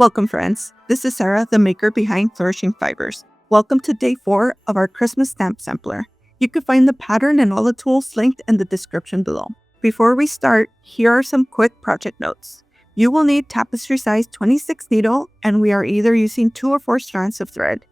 Welcome, friends. This is Sarah, the maker behind Flourishing Fibers. Welcome to day 4 of our Christmas stamp sampler. You can find the pattern and all the tools linked in the description below. Before we start, here are some quick project notes. You will need tapestry size 26 needle, and we are either using 2 or 4 strands of thread.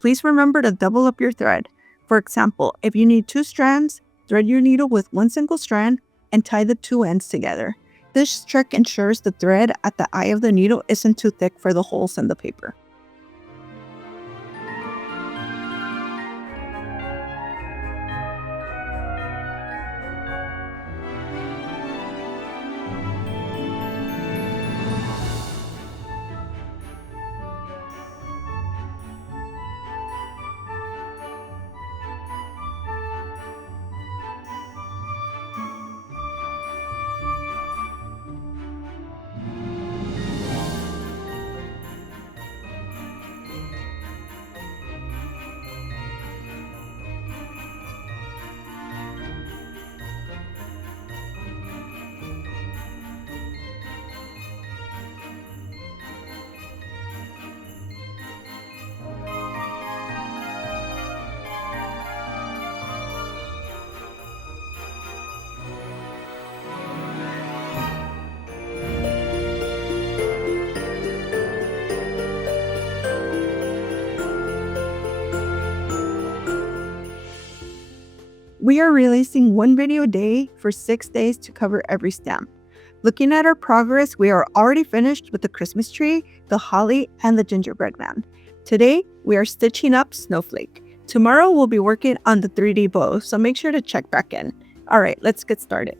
Please remember to double up your thread. For example, if you need 2 strands, thread your needle with 1 single strand and tie the 2 ends together. This trick ensures the thread at the eye of the needle isn't too thick for the holes in the paper. We are releasing 1 video a day for 6 days to cover every stamp. Looking at our progress, we are already finished with the Christmas tree, the holly, and the gingerbread man. Today, we are stitching up Snowflake. Tomorrow, we'll be working on the 3D bow, so make sure to check back in. All right, let's get started.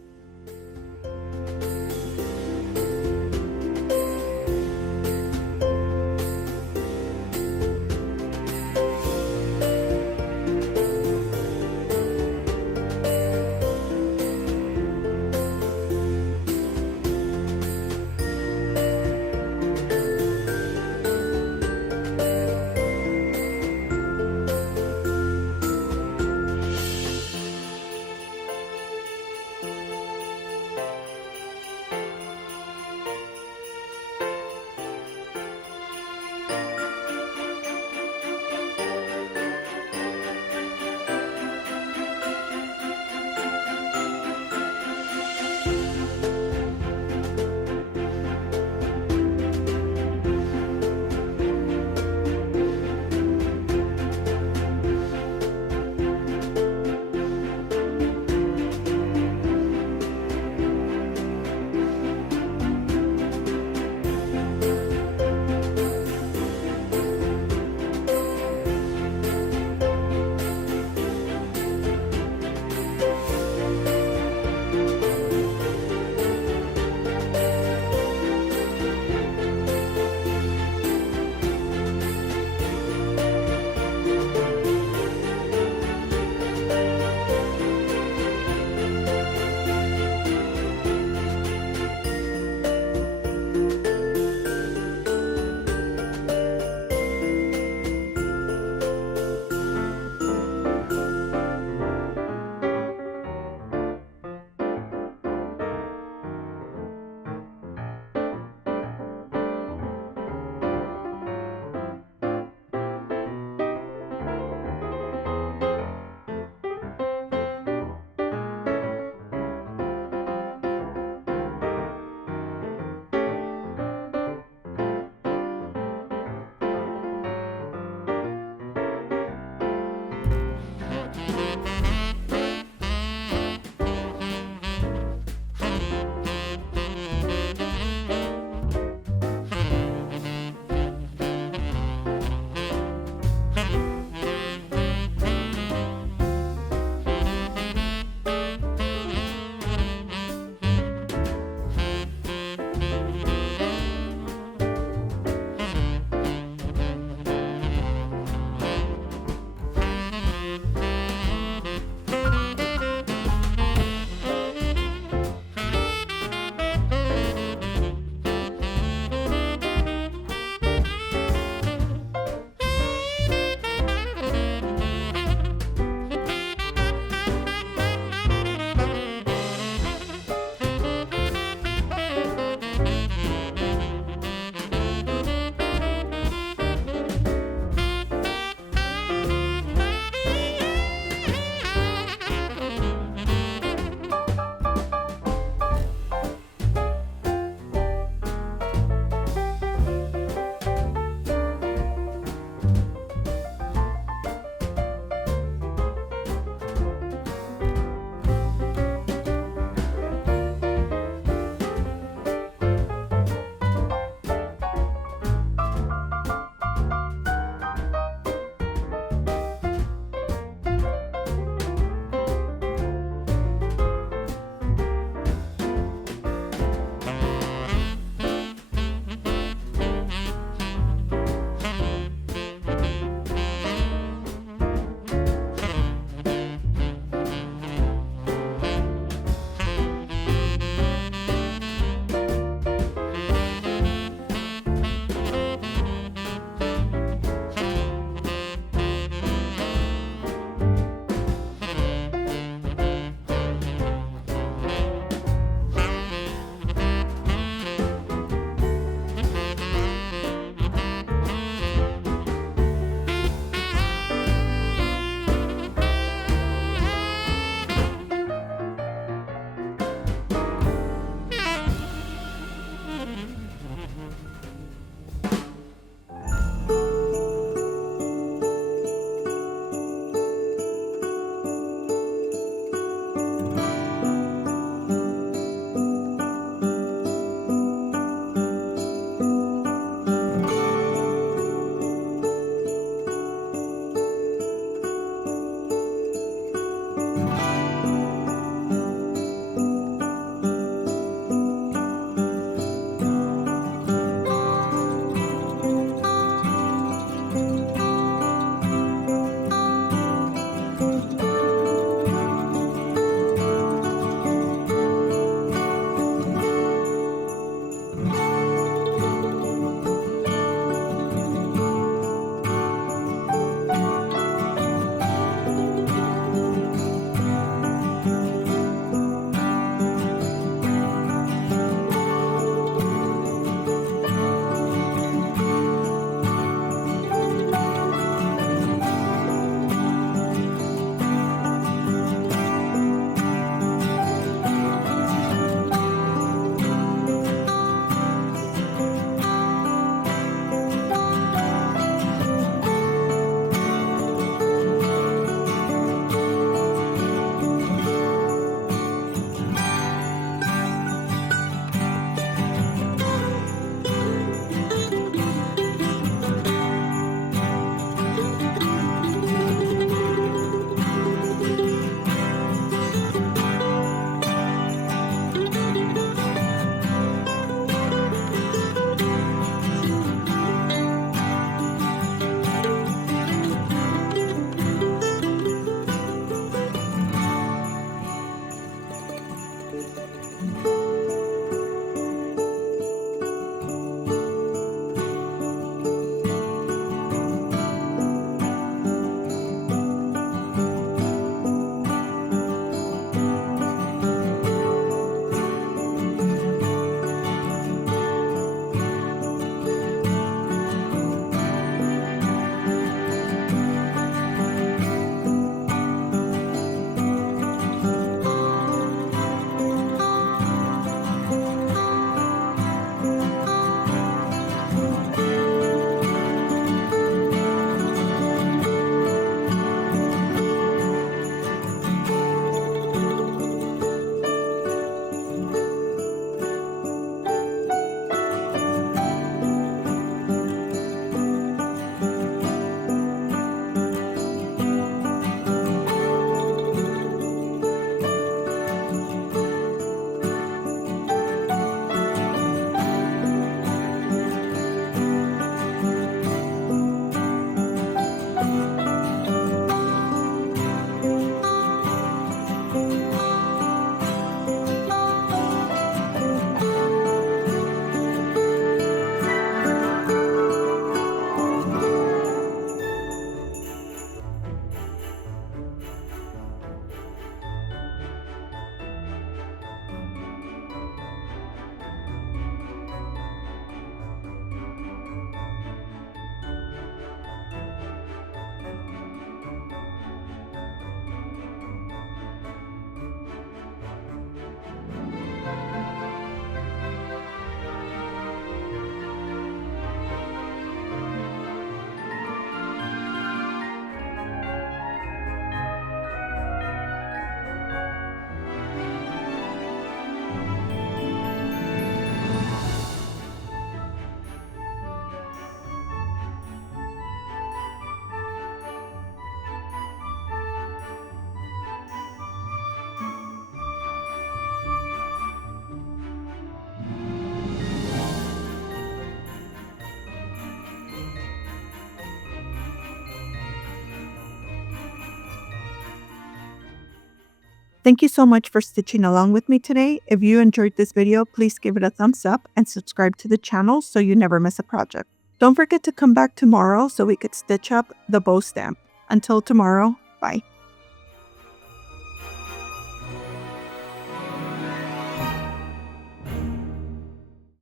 Thank you so much for stitching along with me today. If you enjoyed this video, please give it a thumbs up and subscribe to the channel so you never miss a project. Don't forget to come back tomorrow so we could stitch up the bow stamp. Until tomorrow, bye.